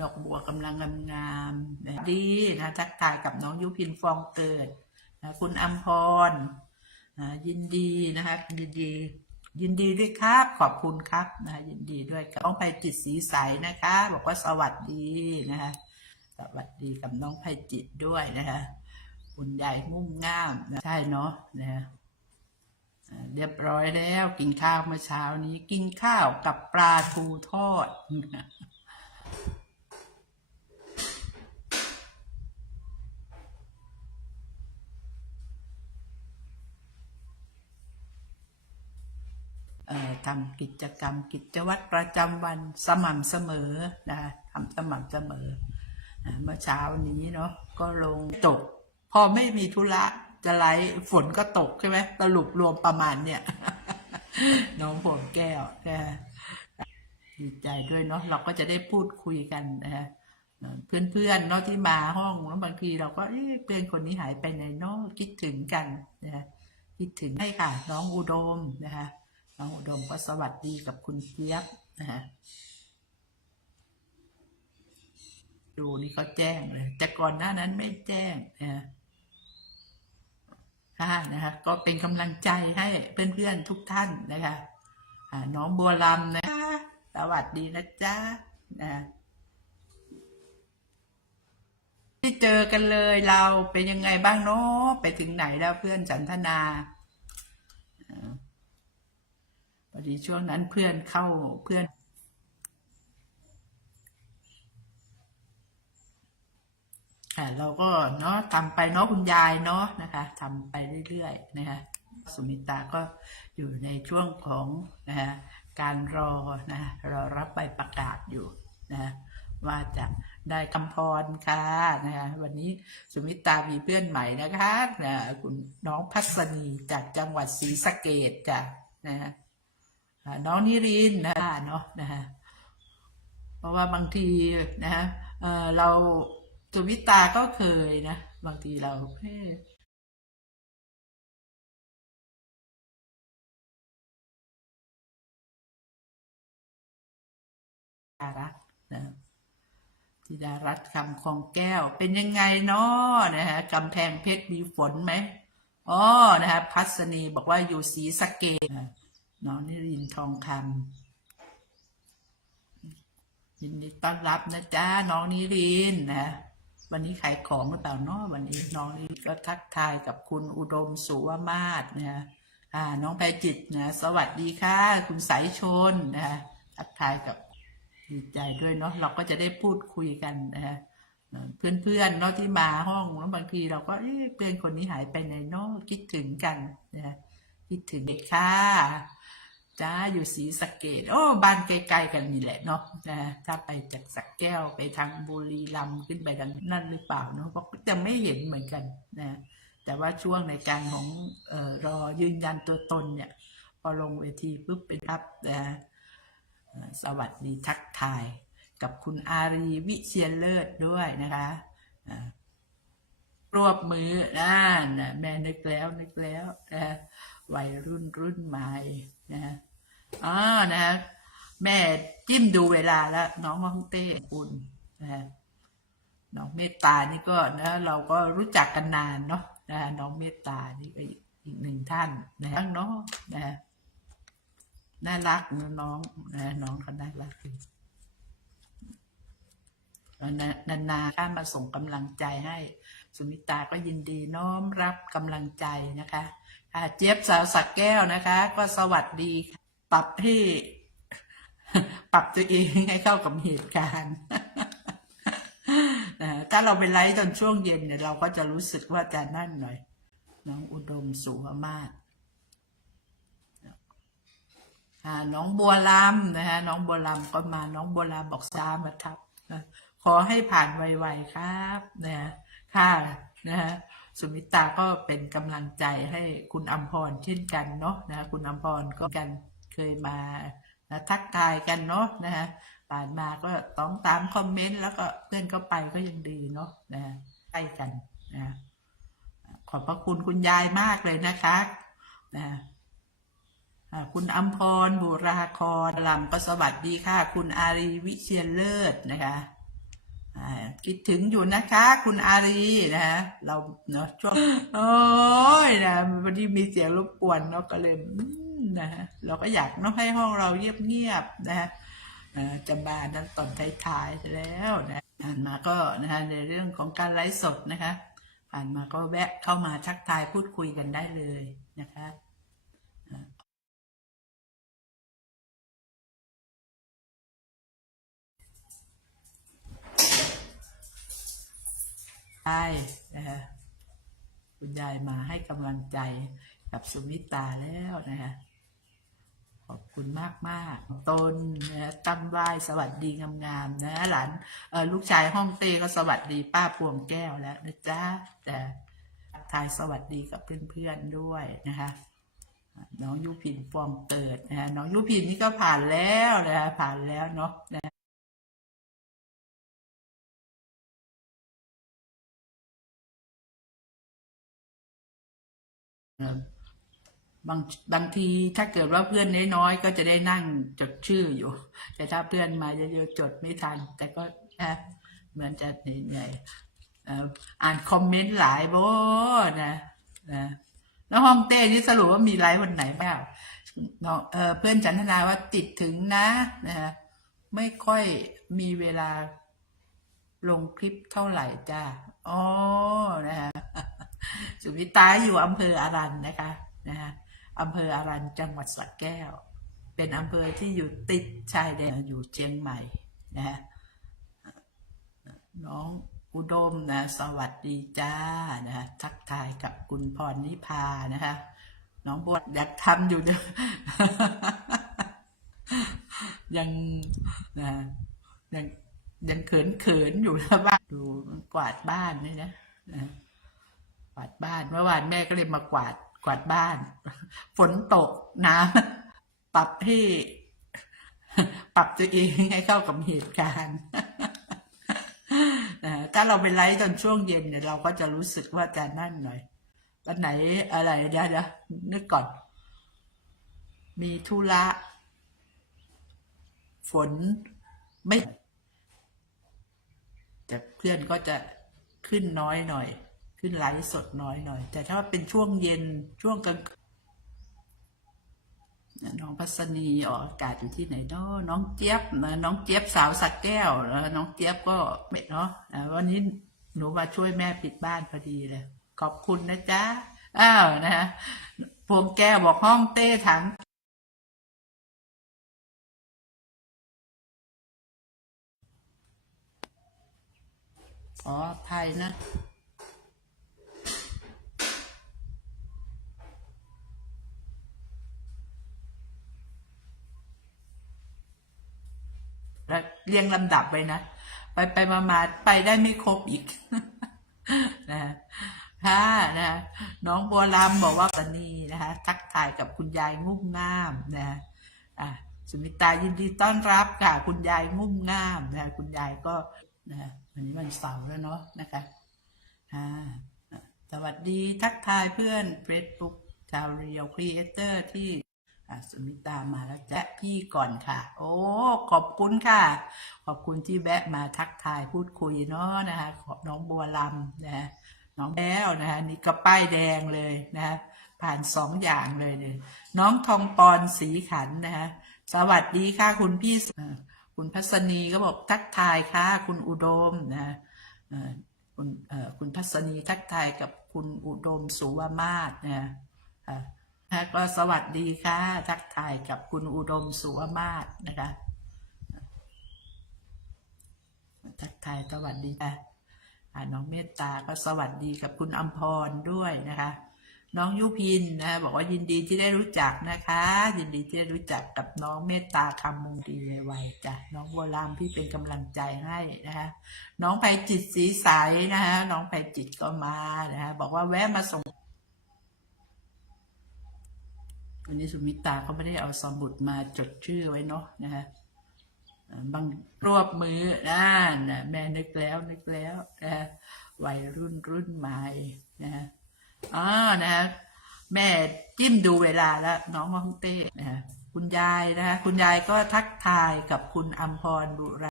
ดอกบัวกำลังงามๆนะดีนะทักทายกับน้องยุพินฟองเกิดนะคุณอัมพรนะยินดีนะคะยินดียินดีด้วยครับ ขอบคุณครับนะยินดีด้วยกับน้องไพจิตสีใสนะคะ บอกว่าสวัสดีนะคะสวัสดีกับน้องไพจิตด้วยนะคะคุณใหญ่มุ่งง่ามนะใช่เนาะนะฮะเรียบร้อยแล้วกินข้าวเมื่อเช้านี้ กินข้าวกับปลาทูทอด ทำกิจกรรม กิจวัตรประจำวันสม่ำเสมอนะคะทำสม่ำเสมอนะเมื่อเช้านี้เนาะก็ลงตก พอไม่มีธุระจะไลฟ์ฝนก็ตกใช่ไหมสรุปรวมประมาณเนี่ย น้องผมแก้วนะดีใจด้วยเนาะเราก็จะได้พูดคุยกันนะเพื่อนๆเนาะที่มาห้องแล้วบางทีเราก็เอ๊ะเพื่อนคนนี้หายไปไหนเนาะคิดถึงกันนะฮะคิดถึงให้ค่ะ น้องอุดมนะคะ น้องอุดมก็สวัสดีกับคุณเจี๊ยบนะฮะดูนี่เขาแจ้งเลย แต่ก่อนหน้านั้นไม่แจ้งนะฮะค่ะนะคะก็เป็นกำลังใจให้เพื่อนๆทุกท่านนะคะน้องบัวลำนะคะ สวัสดีนะจ๊ะนะที่เจอกันเลยเราเป็นยังไงบ้างเนาะไปถึงไหนแล้วเพื่อนจันทนา พ อดีช่วงนั้นเพื่อนเข้าเพื่อน เราก็เนาะทำไปเนาะคุณยายเนาะนะคะทำไปเรื่อยๆนะคะสุมิตาก็อยู่ในช่วงของนะคะการรอนะรอรับใบประกาศอยู่นะว่าจะได้คำพรค่ะนะคะวันนี้สุมิตามีเพื่อนใหม่นะคะนะคุณน้องพัศนีจากจังหวัดศรีสะเกดจ้ะนะะอ่า น้องนิรินนะเนาะนะฮะเพราะว่าบางทีนะฮะเราสุวิตาก็เคยนะ บางทีเราเอ๊ะดารัตน์นะธิดารัตคำคองแก้ว เป็นยังไงเนาะนะฮะกำแพงเพชรมีฝนไหมอ๋อนะฮะพัศนีบอกว่าอยู่ศรีสะเกษ น้องนิรินทองคำยินดีต้อนรับนะจ๊ะน้องนิรินนะวันนี้ขายของหรือเปล่าเนาะวันนี้น้องนิรินก็ทักทายกับคุณอุดมสุวมาศนะอ่าน้องแพจิตนะสวัสดีค่ะ คุณสายชนนะทักทายกับดีใจด้วยเนาะเราก็จะได้พูดคุยกันนะฮะเพื่อนๆเนาะที่มาห้องแล้วบางทีเราก็เอ๊ะเพื่อนคนนี้หายไปไหนเนาะคิดถึงกันนะ คิดถึงเด็กค่ะจ้าอยู่ศรีสะเกดโอ้บ้านใกล้ๆกันนี่แหละเนาะนะถ้าไปจากสักแก้วไปทางบุรีรัมย์ขึ้นไปทางนั่นหรือเปล่าเนาะก็จะไม่เห็นเหมือนกันนะแต่ว่าช่วงในการของเอ่อรอยืนยันตัวตนเนี่ย พอลงเวทีปุ๊บเป็นรับนะสวัสดีทักทาย กับคุณอารีวิเชียนเลิศด้วยนะคะอ่ารวบมือน่นนะแม่นึกแล้วนึกแล้วนะ วัยรุ่นรุ่นใหม่นะอ๋อนะแม่จิ้มดูเวลาแล้ว น้องฮ่องเต้คุณนะน้องเมตตานี่ก็นะ เราก็รู้จักกันนานเนาะนะน้องเมตตานี่ก็อีกหนึ่งท่านนะเนาะนะน่ารักนะน้องนะน้องเขาน่ารักดีนานๆข้ามาส่งกำลังใจให้ สุมิตาก็ยินดีน้อมรับกำลังใจนะคะ ค่ะเจี๊ยบสาวสักแก้วนะคะ ก็สวัสดีปรับให้ปรับตัวเองให้เข้ากับเหตุการณ์นะถ้าเราไปไลฟ์ตอนช่วงเย็นเนี่ยเราก็จะรู้สึกว่าจะนั่นหน่อย น้องอุดมสุวมาศอ่าน้องบัวลำนะฮะน้องบัวลำก็มาน้องบัวลำบอกซ้ามาทับนะขอให้ผ่านไวๆครับนะฮะค่ะนะฮะ สุมิตาก็เป็นกำลังใจให้คุณอัมพรเช่นกันเนาะนะคุณอัมพรก็กันเคยมานะทักทายกันเนาะนะฮะผ่านมาก็ต้องตามคอมเมนต์แล้วก็เพื่อนก็ไปก็ยังดีเนาะนะใกล้กันนะขอบพระคุณคุณยายมากเลยนะคะนะคุณอัมพรบุราครลำก็สวัสดีค่ะ คุณอารีวิเชียนเลิศนะคะ คิดถึงอยู่นะคะ คุณอารีนะฮะเราเนาะช่วงโอ้ยนะวันนี้มีเสียงรบกวนเนาะก็เลยอืมนะฮะเราก็อยากเนาะให้ห้องเราเงียบๆนะฮะเอ่อจะมานั้นตอนท้ายๆแล้วนะผ่านมาก็นะฮะในเรื่องของการไลฟ์สดนะคะ ผ่านมาก็แวะเข้ามาทักทายพูดคุยกันได้เลยนะคะ ใช่นะคะคุณยายมาให้กำลังใจกับสุมิตาแล้วนะคะขอบคุณมากมากตนนะตั้มไหวสวัสดีงามๆนะหลานลูกชายห้องเต้ก็สวัสดีป้าพวงแก้วแล้วนะจ๊ะแต่ทายสวัสดีกับเพื่อนๆด้วยนะคะ น้องยุพินฟอร์มเติดนะฮะน้องยุพินนี่ก็ผ่านแล้วนะคะผ่านแล้วเนาะนะ บางบางทีถ้าเกิดว่าเพื่อนน้อยๆก็จะได้นั่งจดชื่ออยู่ แต่ถ้าเพื่อนมาเยอะๆจดไม่ทัน แต่ก็นะเหมือนจะเหนื่อยๆเอ่ออ่านคอมเมนต์หลายโบนะนะแล้วห้องเต้นี่สรุปว่ามีไลฟ์วันไหนบ้างน้องเอ่อเพื่อนจันทนาว่าติดถึงนะนะฮะไม่ค่อยมีเวลาลงคลิปเท่าไหร่จ้าอ๋อนะฮะสุวิตาอยู่อำเภออารันนะคะนะฮะ อำเภออารันจังหวัดสระแก้ว เป็นอำเภอที่อยู่ติดชายแดนอยู่เชียงใหม่นะฮะน้องอุดมนะสวัสดีจ้านะฮะทักทายกับคุณพรนิพานะคะน้องบวชอยากทำอยู่ด้อยังนะยังยังเขินเขินอยู่นะบ้านดูกวาดบ้านนี่นะกวาดบ้านเมื่อวานแม่ก็เลยมากวาด กวาดบ้าน ฝนตกน้ำปรับให้ ปรับตัวเองให้เข้ากับเหตุการณ์ถ้าเราไปไลฟ์ตอนช่วงเย็นเนี่ยเราก็จะรู้สึกว่าจะนั่นหน่อยวันไหนอะไรเดี๋ยวเดี๋ยวนึกก่อน มีธุระฝนไม่แต่เพื่อนก็จะขึ้นน้อยหน่อย ขึ้นไลฟ์สดน้อยหน่อย แต่ถ้าเป็นช่วงเย็นช่วงกลางน้องพัสนีออกอากาศอยู่ที่ไหนเนาะน้องเจี๊ยบนะน้องเจี๊ยบสาวสักแก้วแล้วน้องเจี๊ยบก็ไม่เนาะวันนี้หนูมาช่วยแม่ปิดบ้านพอดีเลย ขอบคุณนะจ๊ะอ้าวนะฮะพวงแก้วบอกห้องเต้ถังอ๋อไทยนะ เรียงลำดับไปนะ ไปไปมามาไปได้ไม่ครบอีกนะค่ะนะน้องบัวลำบอกว่าตอนนี้นะคะทักทายกับคุณยายงุ่มง่ามนะอะสุมิตายินดีต้อนรับค่ะ คุณยายงุ่มง่ามนะคุณยายก็นะวันนี้วันเสาร์แล้วเนาะนะคะอ่าสวัสดีทักทายเพื่อนเฟซบุ๊กชาวเรียวครีเอเตอร์ที่ สุมิตามาแล้วแจ๊ะพี่ก่อนค่ะ โอ้ขอบคุณค่ะ ขอบคุณที่แวะมาทักทายพูดคุยเนาะนะคะขอบน้องบัวลำนะน้องแก้วนะฮะนี่ก็ป้ายแดงเลยนะฮะผ่านสองอย่างเลยเลยน้องทองปอนสีขันนะฮะสวัสดีค่ะคุณพี่คุณพัศนีก็บอกทักทายค่ะ คุณอุดมนะะคุณคุณพัศนีทักทายกับคุณอุดมสุวมาศนะฮะอะนะ ก็สวัสดีค่ะ ทักทายกับคุณอุดมสุวมาศนะคะ ทักทายสวัสดีค่ะน้องเมตตาก็สวัสดีกับคุณอัมพรด้วยนะคะ น้องยุพินนะบอกว่ายินดีที่ได้รู้จักนะคะ ยินดีที่ได้รู้จักกับน้องเมตตาคำมงดีไวๆจ้ะน้องบัวลามพี่เป็นกำลังใจให้นะคะ น้องไพจิตสีใสนะคะน้องไพจิตก็มานะคะบอกว่าแวะมาส่ง วันนี้สุมิตาเขาไม่ได้เอาสมุดมาจดชื่อไว้เนาะนะฮะบางรวบมือนะนะแม่นึกแล้วนึกแล้วนะวัยรุ่นรุ่นใหม่นะอ๋อนะฮะแม่จิ้มดูเวลาแล้วน้องฮ่องเต้นะฮะคุณยายนะฮะคุณยายก็ทักทายกับคุณอัมพรบุรา